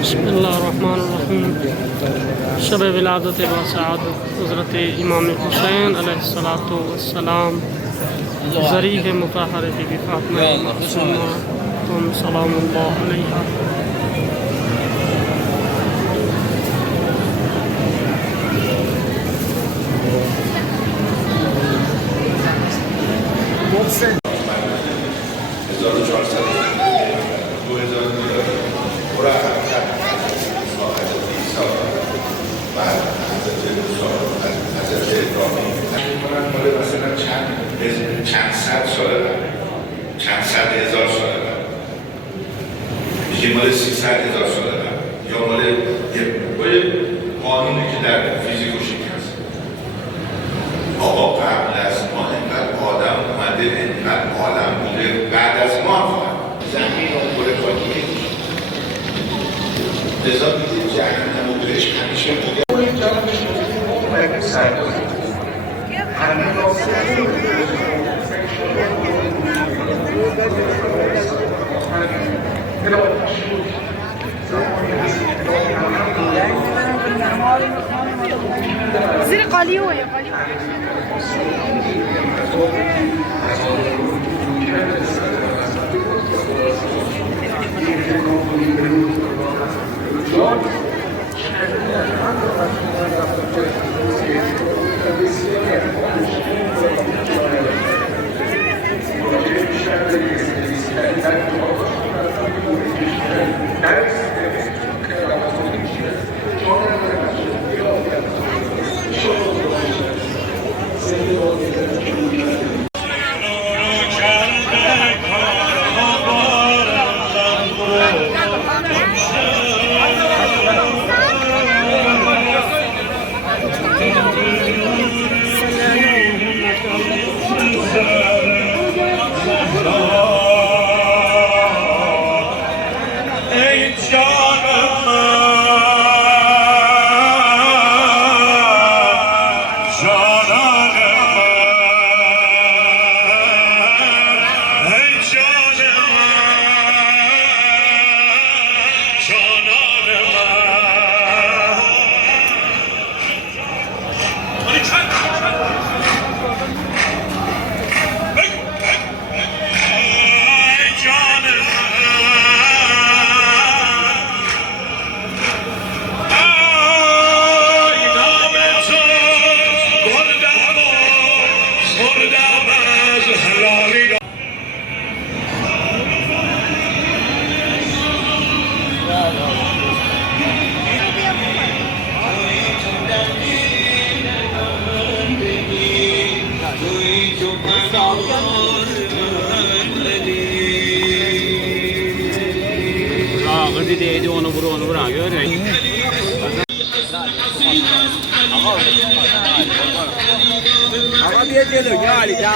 بسم الله الرحمن الرحیم. شب ولادت با سعادت حضرت امام حسین علیه السلام ذریح مطهر بی فاطمه معصومه سلام الله علیها. چند صد سال بعد، چند صد هزار سال بعد، میگه مال 300,000 سال بعد، یا مال یه قانونی که در فیزیک و شیمی هست. آقا قبل از ما اینقدر آدم اومده، اینقدر عالم بوده، بعد از ما هم زمین و کره خاکی لذا میدید جهنم و بهش همیشه بوده. زیر قالیوه یا قالیوه دیدی onu vur görüyor. Ama bir geliyor ya Ali.